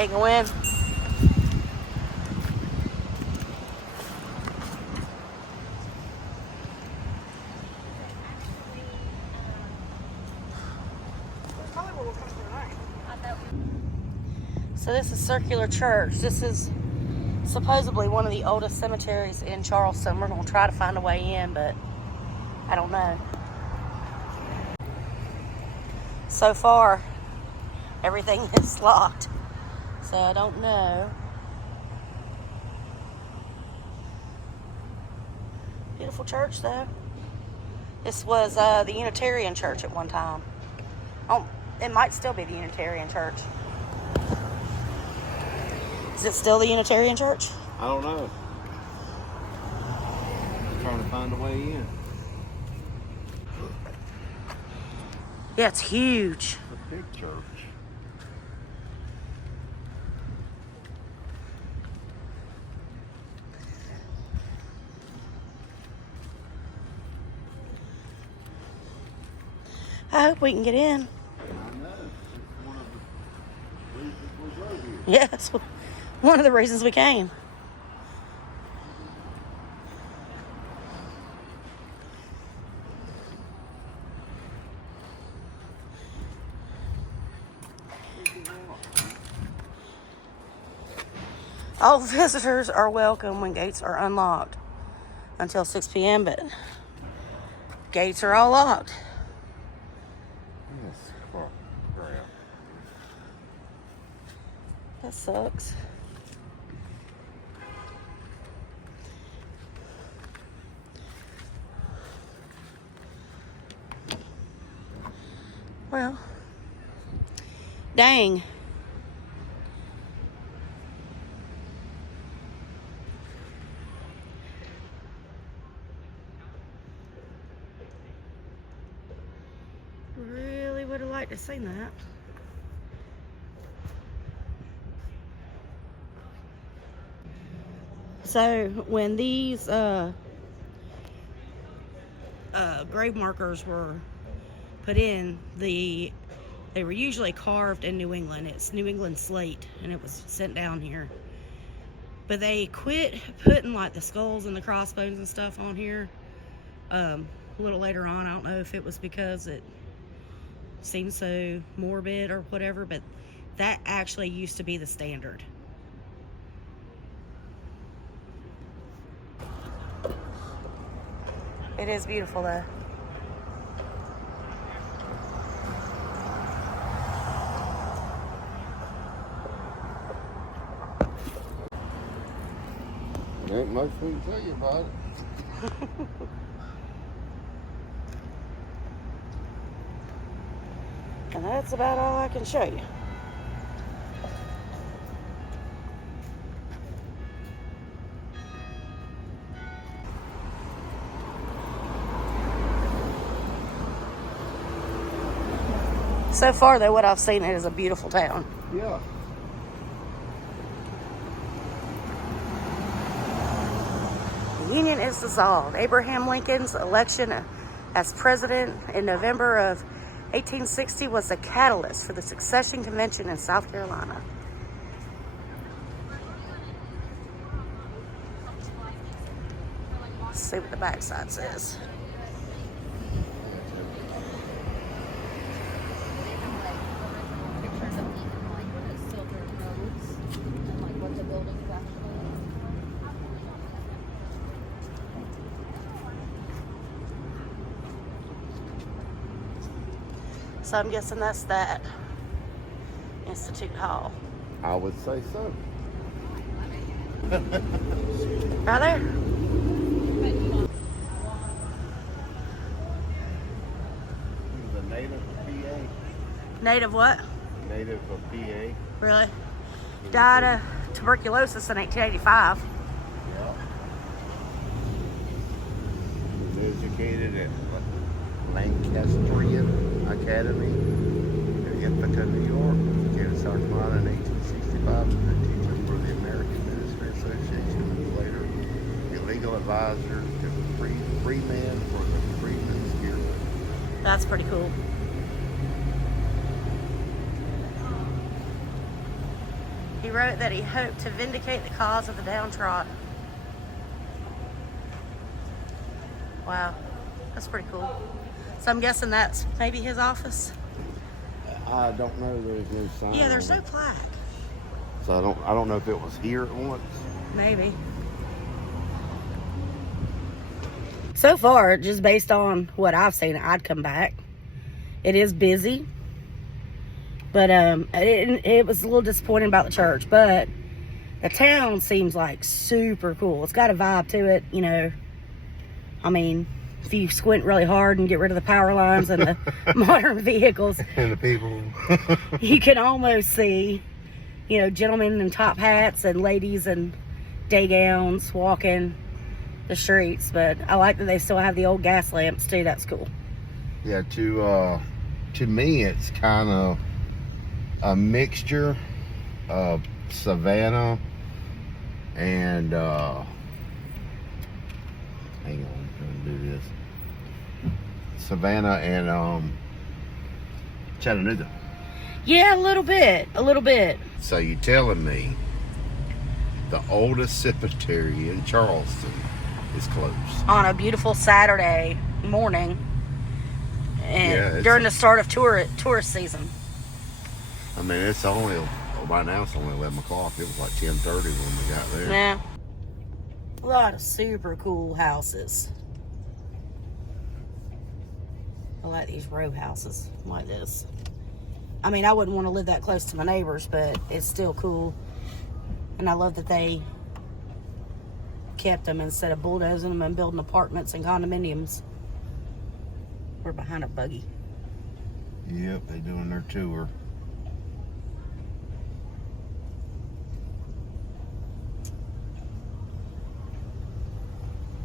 Can't go in. So this is Circular Church. This is supposedly one of the oldest cemeteries in Charleston. We're going to try to find a way in, but I don't know. So far, everything is locked, so I don't know. Beautiful church, though. This was the Unitarian Church at one time. Oh, it might still be the Unitarian Church. Is it still the Unitarian Church? I don't know. I'm trying to find a way in. Yeah, it's huge. It's a big church. I hope we can get in. I know. It's one of the reasons we drove here. Yeah, that's one of the reasons we came. All visitors are welcome when gates are unlocked until 6 p.m., but gates are all locked. Yes, crap. That sucks. Well, dang. Really would have liked to have seen that. So when these grave markers were put in, they were usually carved in New England. It's New England slate, and it was sent down here. But they quit putting like the skulls and the crossbones and stuff on here a little later on. I don't know if it was because it seemed so morbid or whatever, but that actually used to be the standard. It is beautiful, though. There ain't much we can tell you about it. And that's about all I can show you. So far, though, what I've seen, it is a beautiful town. Yeah. The Union is dissolved. Abraham Lincoln's election as president in November of 1860 was the catalyst for the Secession Convention in South Carolina. Let's see what the backside says. So I'm guessing that's that Institute Hall. I would say so. Right there. The native of PA. Native what? Native of PA. Really? Died of tuberculosis in 1885. Yeah. Was educated at Lancastrian Academy in Ithaca, New York. Came to South Carolina in 1865 as a teacher for the American Ministry Association and later a legal advisor to Freeman for the Freedmen's Bureau. That's pretty cool. He wrote that he hoped to vindicate the cause of the downtrodden. Wow, that's pretty cool. So I'm guessing that's maybe his office? I don't know. There's no sign. Yeah, there's no plaque. So I don't know if it was here at once. Maybe. So far, just based on what I've seen, I'd come back. It is busy. But it was a little disappointing about the church. But the town seems like super cool. It's got a vibe to it, you know. I mean, if you squint really hard and get rid of the power lines and the modern vehicles. And the people. You can almost see, you know, gentlemen in top hats and ladies in day gowns walking the streets. But I like that they still have the old gas lamps too. That's cool. Yeah, to me it's kind of a mixture of Savannah and hang on, I'm trying to do this. Savannah and Chattanooga. Yeah, a little bit. So you telling me the oldest cemetery in Charleston is closed On a beautiful Saturday morning, and during the start of tourist season. I mean, it's only, by now it's only 11 o'clock. It was like 10:30 when we got there. Yeah. A lot of super cool houses. I like these row houses like this. I mean, I wouldn't want to live that close to my neighbors, but it's still cool. And I love that they kept them instead of bulldozing them and building apartments and condominiums. We're behind a buggy. Yep, they're doing their tour.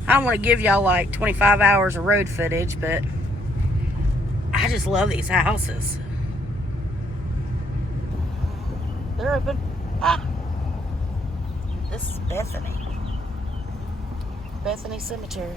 I don't want to give y'all like 25 hours of road footage, but I just love these houses. They're open. Ah! This is Bethany. Bethany Cemetery.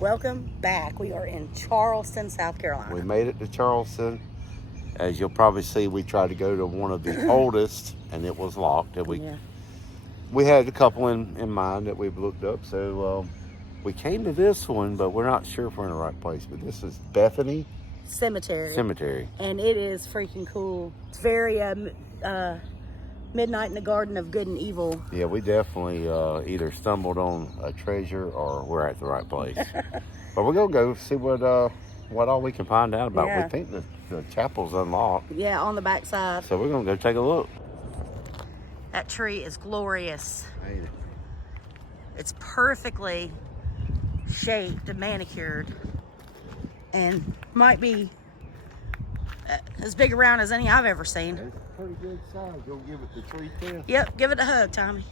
Welcome back. We are in Charleston, South Carolina. We made it to Charleston. As you'll probably see, we tried to go to one of the oldest, and it was locked. And we had a couple in mind that we've looked up. So we came to this one, but we're not sure if we're in the right place. But this is Bethany Cemetery. Cemetery. And it is freaking cool. It's very Midnight in the Garden of Good and Evil. Yeah, we definitely either stumbled on a treasure or we're at the right place. But we're gonna go see what all we can find out about. Yeah. We think the chapel's unlocked. Yeah, on the back side. So we're gonna go take a look. That tree is glorious. Ain't it? It's perfectly shaped and manicured, and might be as big around as any I've ever seen. It's a pretty good size. Go give it the tree test. Yep, give it a hug, Tommy.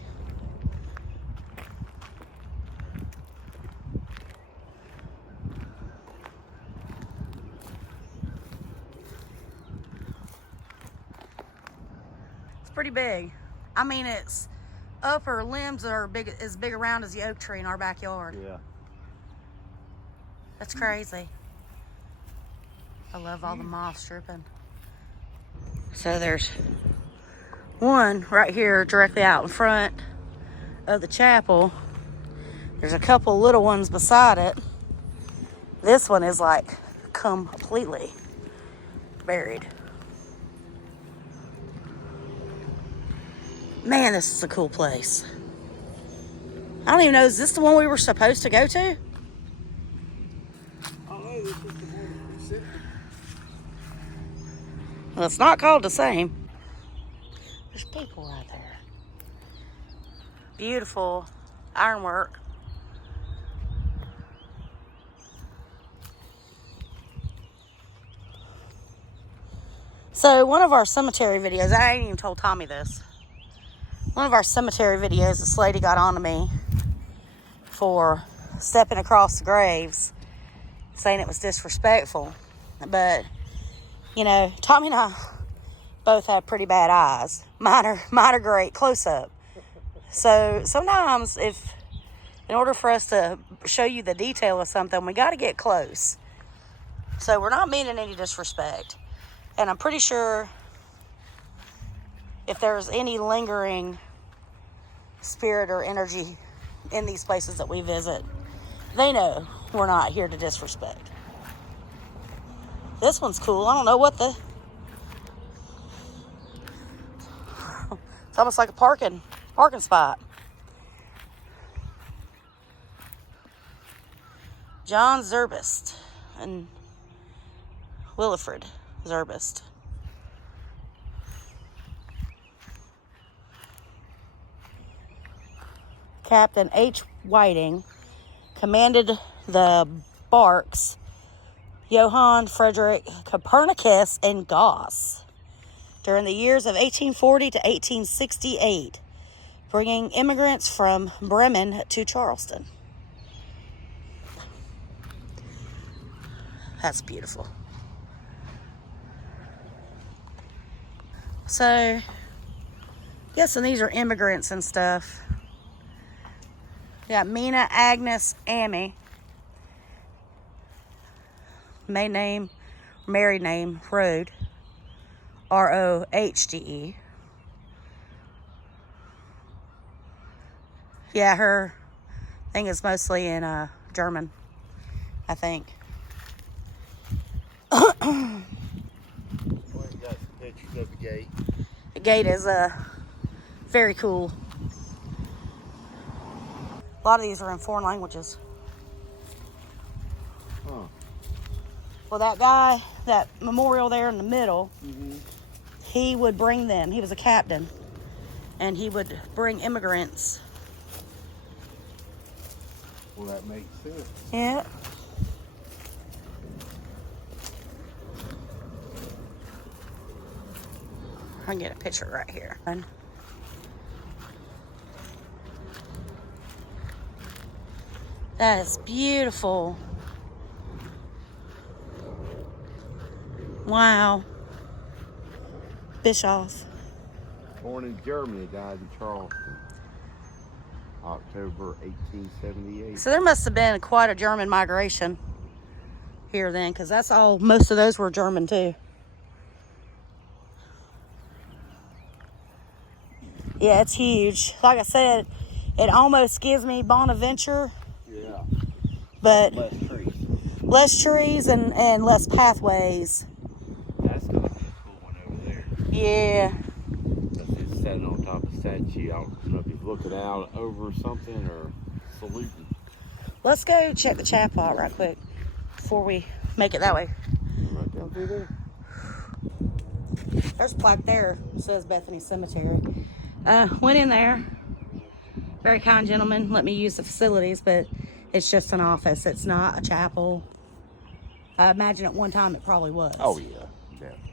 It's pretty big. I mean, its upper limbs are as big around as the oak tree in our backyard. Yeah. That's crazy. I love all the moss dripping. So there's one right here directly out in front of the chapel. There's a couple little ones beside it. This one is like completely buried. Man, this is a cool place. I don't even know, is this the one we were supposed to go to? Well, it's not called the same. There's people right there. Beautiful ironwork. So one of our cemetery videos, I ain't even told Tommy this. One of our cemetery videos, this lady got on to me for stepping across the graves, saying it was disrespectful. But, you know, Tommy and I both have pretty bad eyes. Mine are great, close up. So sometimes in order for us to show you the detail of something, we got to get close. So we're not meaning any disrespect. And I'm pretty sure if there's any lingering spirit or energy in these places that we visit, they know we're not here to disrespect. This one's cool. I don't know what it's almost like a parking spot. John Zerbest and Willifred Zerbest. Captain H. Whiting commanded the barks Johann Friedrich Copernicus and Gauss during the years of 1840 to 1868, bringing immigrants from Bremen to Charleston. That's beautiful. So, guessing these are immigrants and stuff. We got Mina Agnes Amy. Married name, Rohde. Rohde. Yeah, her thing is mostly in German, I think. Well, you got some pictures of the gate. The gate is very cool. A lot of these are in foreign languages. Huh. Well, that guy, that memorial there in the middle, Mm-hmm. he would bring them. He was a captain, and he would bring immigrants. Well, that makes sense. Yeah. I can get a picture right here. That is beautiful. Wow. Bischoff. Born in Germany, died in Charleston, October 1878. So there must have been quite a German migration here then, because that's all, most of those were German too. Yeah, it's huge. Like I said, it almost gives me Bonaventure. Yeah. But Less trees. and less pathways. That's gonna be a cool one over there. Yeah. It's set on statue. I don't know if he's looking out over something or saluting. Let's go check the chapel out right quick before we make it that way. Right down through there. There's a plaque there. It says Bethany Cemetery. Went in there. Very kind gentleman. Let me use the facilities, but it's just an office. It's not a chapel. I imagine at one time it probably was. Oh, yeah. Definitely.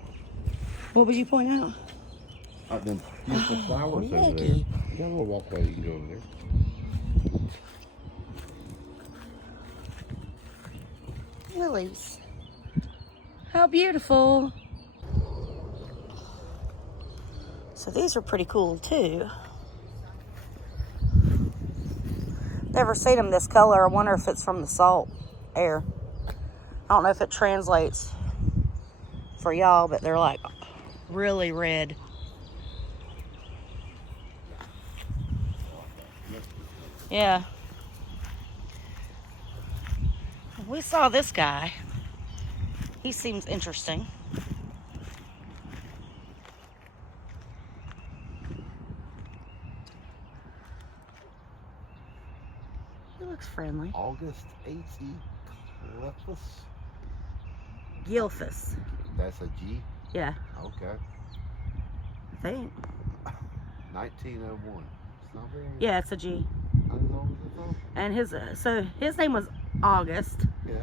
What would you point out? Them beautiful flowers over there. Maggie. You got a little walkway you can go over there. Lilies. How beautiful. So these are pretty cool too. Never seen them this color. I wonder if it's from the salt air. I don't know if it translates for y'all, but they're like really red. Yeah. We saw this guy. He seems interesting. He looks friendly. August A.T. Clefus. Gilfus. That's a G? Yeah, Okay. I think. 1901. It's not very... Yeah, it's a G. Not as long as it's on. And his name was August, Yeah.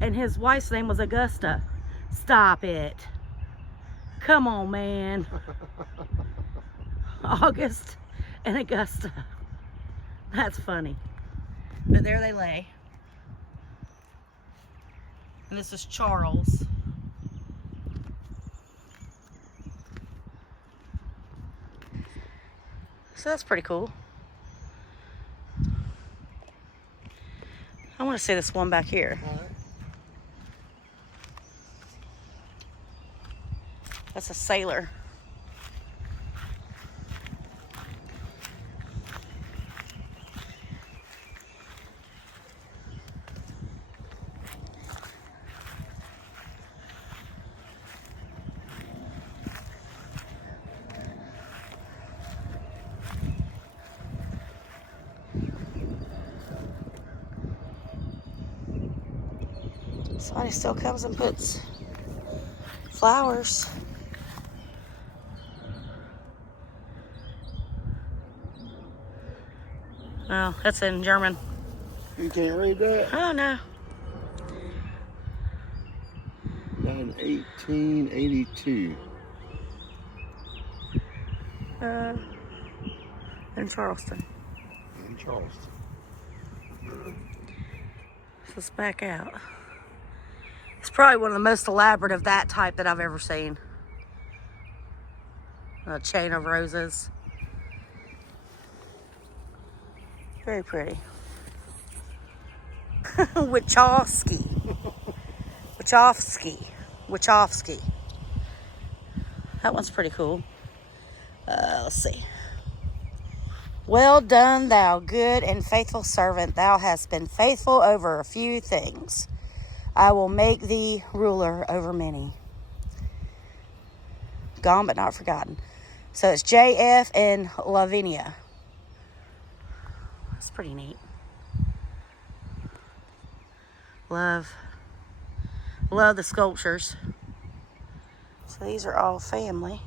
and his wife's name was Augusta. Stop it. Come on, man. August and Augusta. That's funny. But there they lay. And this is Charles. So that's pretty cool. I want to see this one back here. All right. That's a sailor. Somebody still comes and puts flowers. Oh, that's in German. You can't read that? Oh, no. 1882. In Charleston. In Charleston. Let's back out. It's probably one of the most elaborate of that type that I've ever seen. A chain of roses. Very pretty. Wachowski. That one's pretty cool. Let's see. Well done, thou good and faithful servant. Thou hast been faithful over a few things. I will make thee ruler over many. Gone but not forgotten. So it's J.F. and Lavinia. That's pretty neat. Love the sculptures. So these are all family.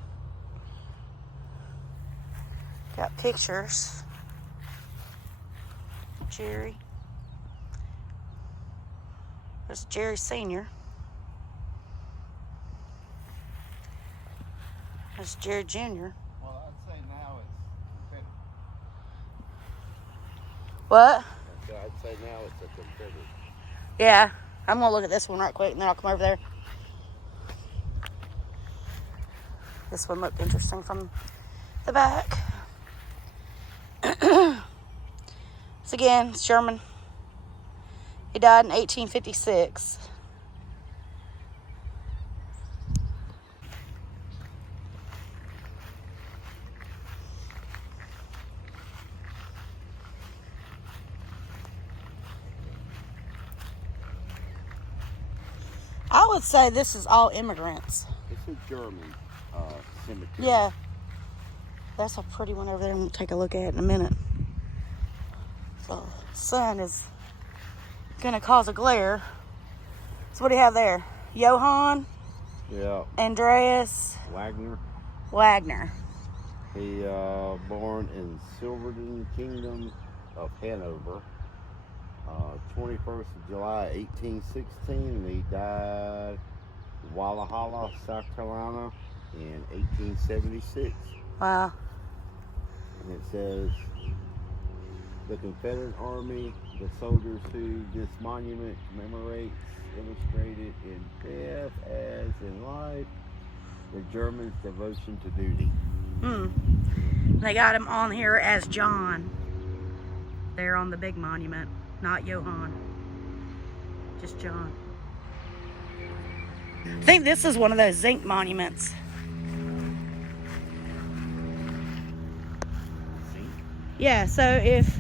Got pictures. Jerry. There's Jerry Sr. There's Jerry Jr. Well, I'd say now it's Confederate. What? I'd say now it's a Confederate. Yeah, I'm gonna look at this one right quick and then I'll come over there. This one looked interesting from the back. So again, it's Sherman. He died in 1856. I would say this is all immigrants. It's a German cemetery. Yeah. That's a pretty one over there, and we'll take a look at it in a minute. The sun is gonna cause a glare. So what do you have there? Johann? Yeah. Andreas Wagner. He born in Silverton Kingdom of Hanover, 21st of July 1816, and he died in Walla Walla, South Carolina in 1876. Wow. And it says, the Confederate Army, the soldiers who this monument commemorates, illustrated in death as in life, the Germans' devotion to duty. They got him on here as John. There on the big monument, not Johann. Just John. I think this is one of those zinc monuments. Zinc? Yeah, so if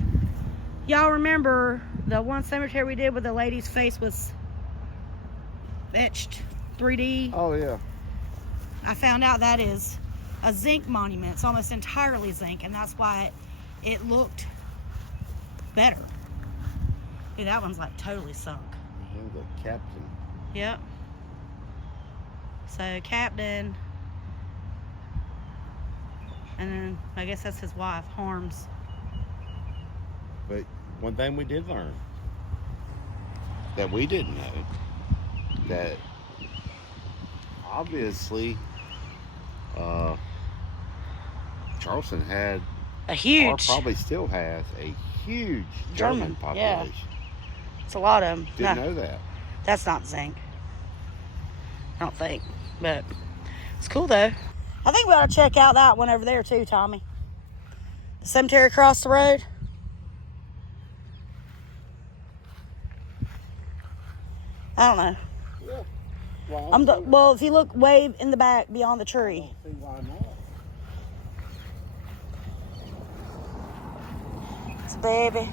y'all remember the one cemetery we did where the lady's face was etched 3D, Oh, yeah. I found out that is a zinc monument. It's almost entirely zinc, and that's why it looked better. Dude, that one's like totally sunk. And the captain. Yep. So Captain, and then I guess that's his wife, Harms. But one thing we did learn that we didn't know, that obviously Charleston had, A huge, or probably still has, a huge German population. Yeah. It's a lot of them. Didn't know that. That's not zinc. I don't think. But it's cool though. I think we ought to check out that one over there too, Tommy. The cemetery across the road. I don't know. Yeah. Well, Well, if you look way in the back beyond the tree. I don't see why not. It's a baby.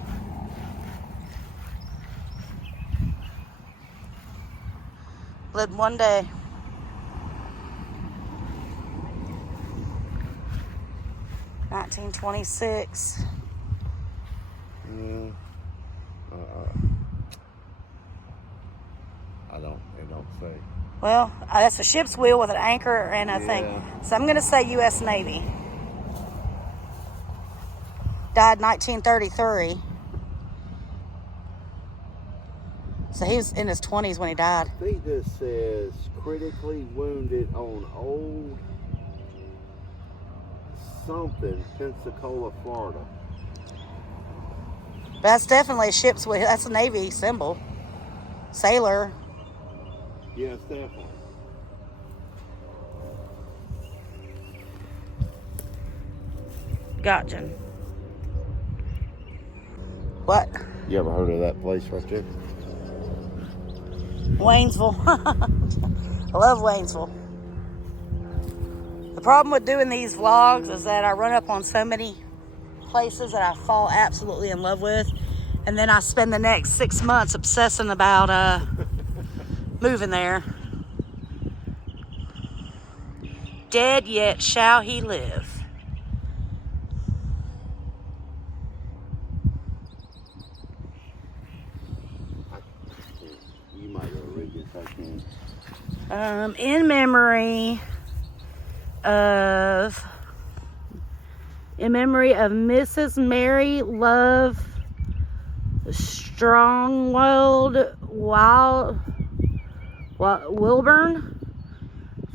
Lived one day. $1926. It don't say. Well, that's a ship's wheel with an anchor and a thing. So I'm going to say U.S. Navy. Died 1933. So he was in his 20s when he died. I think this says critically wounded on Old something, Pensacola, Florida. But that's definitely a ship's wheel. That's a Navy symbol. Sailor. Yes, definitely. Gotcha. What? You ever heard of that place right there? Waynesville. I love Waynesville. The problem with doing these vlogs is that I run up on so many places that I fall absolutely in love with, and then I spend the next 6 months obsessing about moving there. Dead yet shall he live. You might go read this, I can. In memory of Mrs. Mary Love Strongweld Wilburn,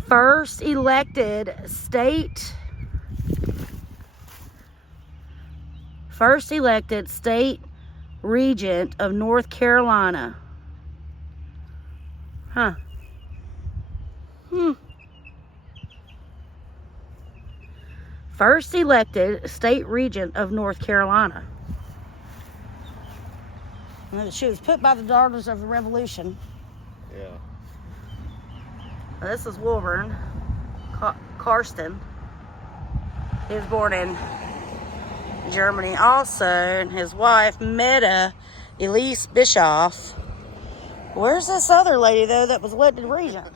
first elected state regent of North Carolina. Huh. First elected state regent of North Carolina. And she was put by the Daughters of the Revolution. Yeah. Now, this is Wilburn, Karsten. He was born in Germany also, and his wife, Meta Elise Bischoff. Where's this other lady, though, that was elected regent?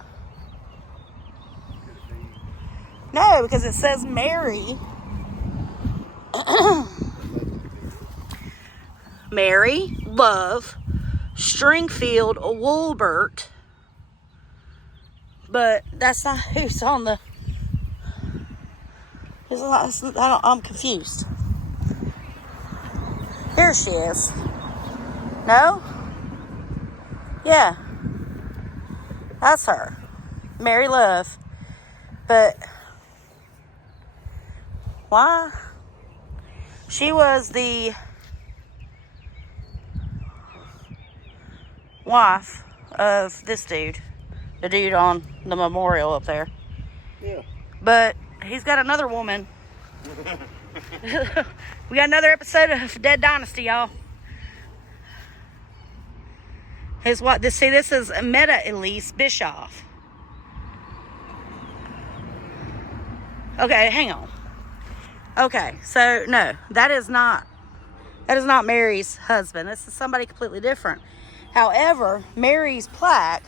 No, because it says Mary Mary Love Stringfield Woolbert. But that's not who's on the... I'm confused. Here she is. No? Yeah. That's her. Mary Love. But why? She was the wife of this dude. The dude on the memorial up there. Yeah. But he's got another woman. We got another episode of Dead Dynasty, y'all. This is Meta Elise Bischoff. Okay, hang on. Okay, so no, that is not Mary's husband. This is somebody completely different. However, Mary's plaque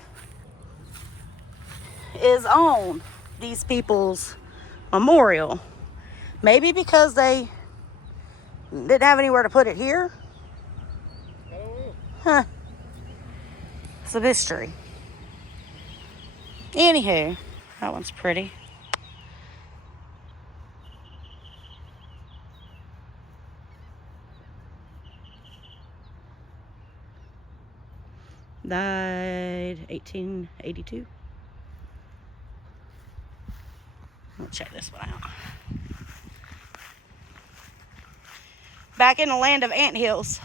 is on these people's memorial. Maybe because they didn't have anywhere to put it here. I don't know. Huh. It's a mystery. Anywho, that one's pretty. Died 1882. We'll check this one out. Back in the land of anthills.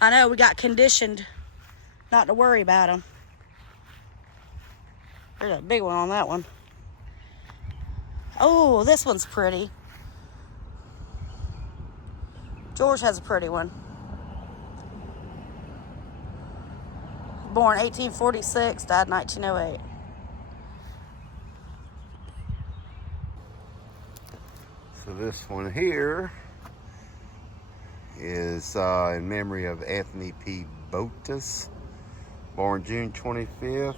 I know, we got conditioned not to worry about them. There's a big one on that one. Oh, this one's pretty. George has a pretty one. Born 1846, died 1908. So this one here is in memory of Anthony P. Botus, born June 25th,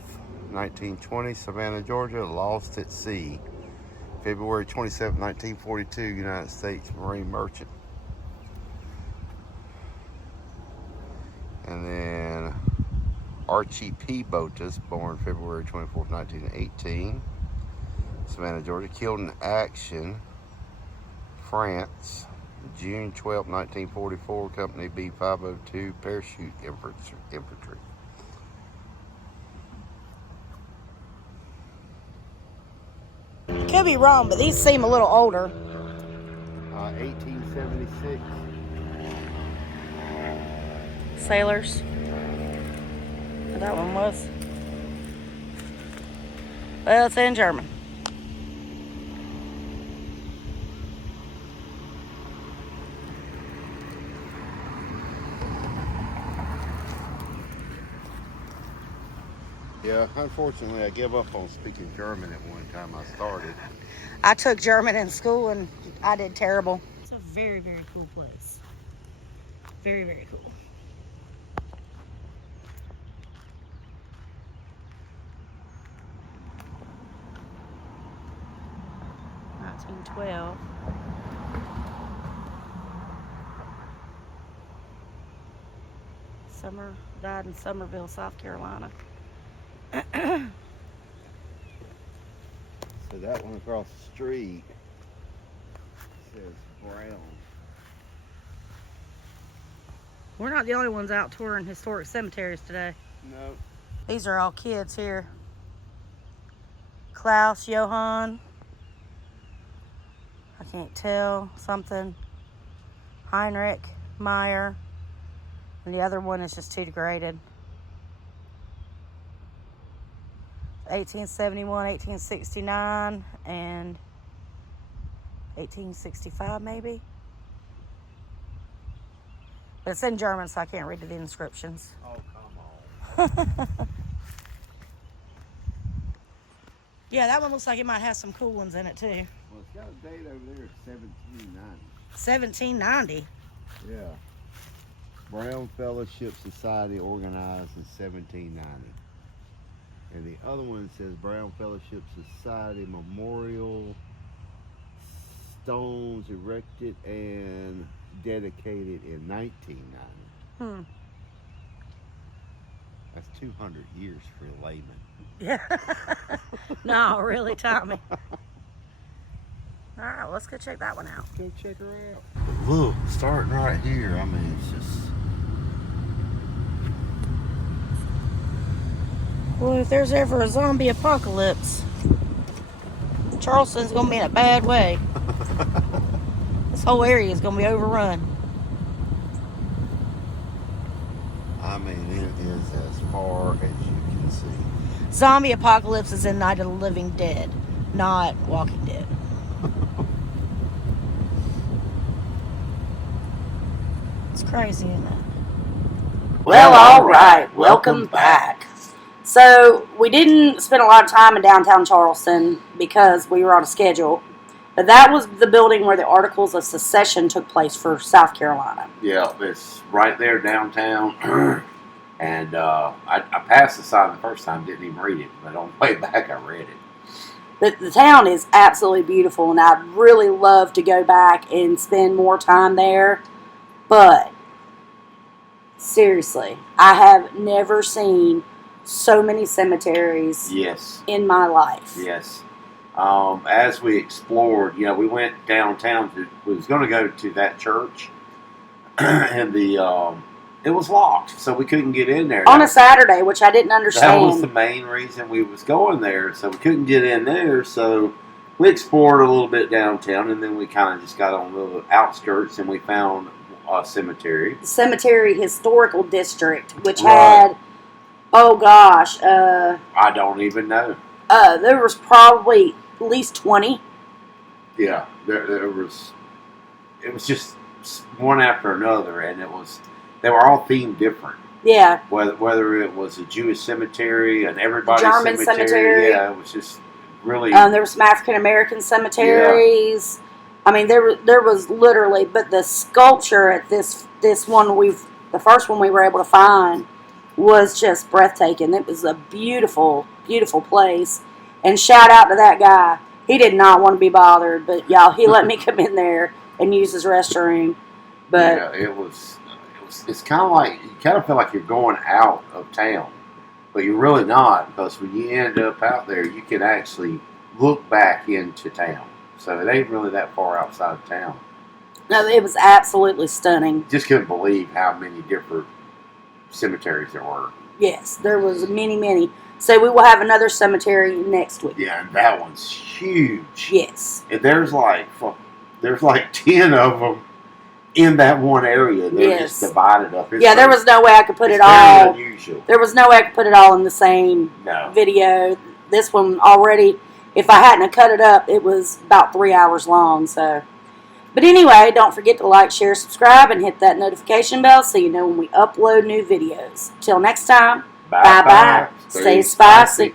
1920, Savannah, Georgia, lost at sea. February 27, 1942, United States Marine Merchant. And then Archie P. Botus, born February 24, 1918, Savannah, Georgia, killed in action, France, June 12, 1944, Company B-502, Parachute Infantry. Could be wrong, but these seem a little older. 1876. Sailors. That one was. Well, it's in German. Yeah, unfortunately, I gave up on speaking German at one time I started. I took German in school and I did terrible. It's a very, very cool place. Very, very cool. $1912. Summer died in Summerville, South Carolina. So that one across the street says Brown. We're not the only ones out touring historic cemeteries today. No. These are all kids here. Klaus, Johann. I can't tell. Something. Heinrich, Meyer. And the other one is just too degraded. 1871, 1869, and 1865 maybe. But it's in German, so I can't read the inscriptions. Oh, come on. Yeah, that one looks like it might have some cool ones in it too. Well, it's got a date over there, 1790. 1790. Yeah. Brown Fellowship Society organized in 1790. And the other one says Brown Fellowship Society Memorial Stones erected and dedicated in 1990. That's 200 years for a layman. Yeah. No, really, Tommy. All right, let's go check that one out. Go check her out. Look, starting right here. I mean, it's just. Well, if there's ever a zombie apocalypse, Charleston's gonna be in a bad way. This whole area is gonna be overrun. I mean, it is as far as you can see. Zombie apocalypse is in Night of the Living Dead, not Walking Dead. It's crazy, isn't it? Well, all right. Welcome back. So, we didn't spend a lot of time in downtown Charleston because we were on a schedule. But that was the building where the Articles of Secession took place for South Carolina. Yeah, it's right there downtown. And I passed the sign the first time, didn't even read it. But on the way back, I read it. The town is absolutely beautiful, and I'd really love to go back and spend more time there. But, seriously, I have never seen so many cemeteries Yes. in my life. Yes. As we explored, we went downtown. We was going to go to that church, and it was locked, so we couldn't get in there. On a Saturday, which I didn't understand. That was the main reason we was going there, so we couldn't get in there. So we explored a little bit downtown, and then we kind of just got on the outskirts, and we found a cemetery. The Cemetery Historical District, which Right. had, oh gosh, I don't even know. there was probably at least 20. Yeah, there was. It was just one after another, and they were all themed different. Yeah. Whether it was a Jewish cemetery, an everybody German cemetery. yeah, it was just really. There were some African American cemeteries. Yeah. I mean, there was literally, but the sculpture at this one the first one we were able to find was just breathtaking. It was a beautiful, beautiful place. And shout out to that guy. He did not want to be bothered, but y'all, he let me come in there and use his restroom. But yeah, it was. It's kind of like you kind of feel like you're going out of town, but you're really not, because when you end up out there, you can actually look back into town. So it ain't really that far outside of town. no, it was absolutely stunning. Just couldn't believe how many different cemeteries there were. Yes, there was many, many. So we will have another cemetery next week. Yeah, and that one's huge. Yes. And there's like 10 of them in that one area. They're just divided up. Yeah, there was no way I could put it all. Unusual. There was no way I could put it all in the same video. This one already, if I hadn't have cut it up, it was about 3 hours long. So, but anyway, don't forget to like, share, subscribe, and hit that notification bell so you know when we upload new videos. Till next time, bye bye. Stay spicy.